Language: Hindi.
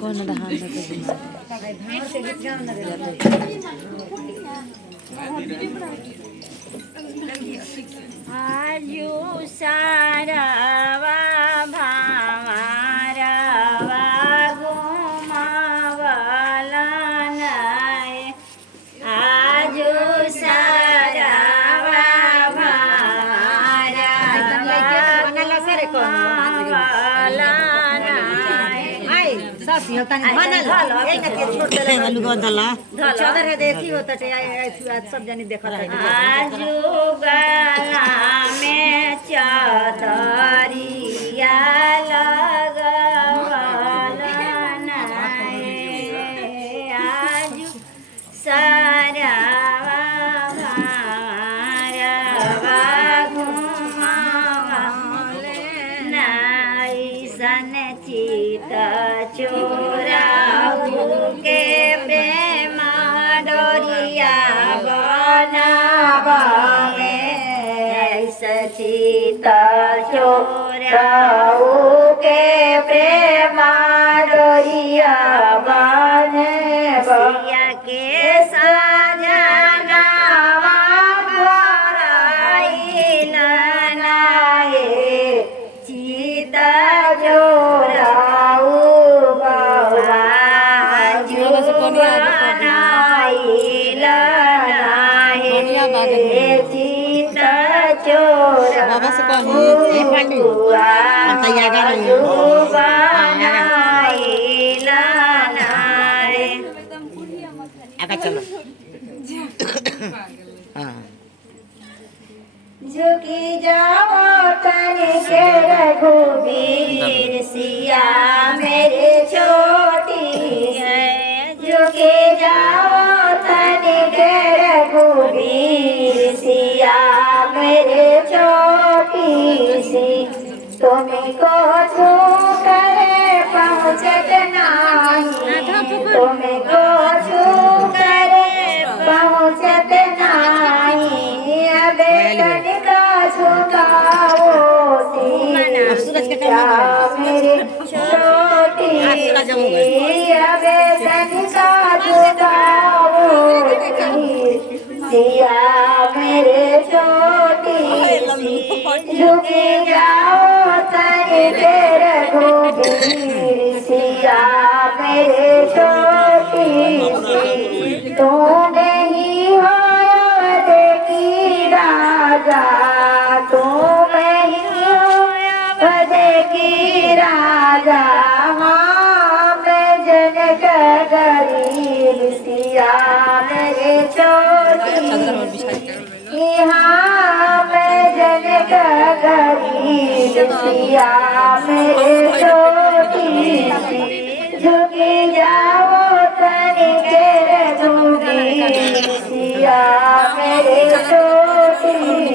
कौन दहान आयु सारावा भामारावा घुमावला नाय आजु सारावा भामारावा सासी होता नहीं बनल एक के छोड़ देला आलू को दला चादर है देखी होता है आज सब जानी देखत है आजू गला में चादरिया लगवाला नाय आजू सारा भारावा घुमावले नाय सन चित चोराऊ के प्रेम डोरिया बनावे सचित चोराऊ के प्रेम डोरिया बनवैया के सजनावा भराइल नाये चित चोराऊ बाबा से कही ए पांडु तैयार कर आगे चलो हां झुकी जाओ तन के रघुवीर सिया मेरे छोटी है झुकी जाओ तन के रघुवीर सिया मेरे छोटी सी तुमको छू करे पहुँचत नहीं तुमको छू करे पहुँचत नहीं अबे तनिका छुटाओ सिया मेरे छोटी सी अबे तनिका छुटाओ सिया मेरे छोटी सी झुके जाओ तने तेरे रघुवीर सिया मेरे छोटी सी तू नहीं हो देखी राजा तू नहीं हो देखी राजा हाँ मैं जनक गरीब सिया मेरे छोटी यहाँ मैं जनक गरीब सिया मेरे छोटी सी झुकी जाओ तनि के रघुवीर सिया मेरे छोटी सी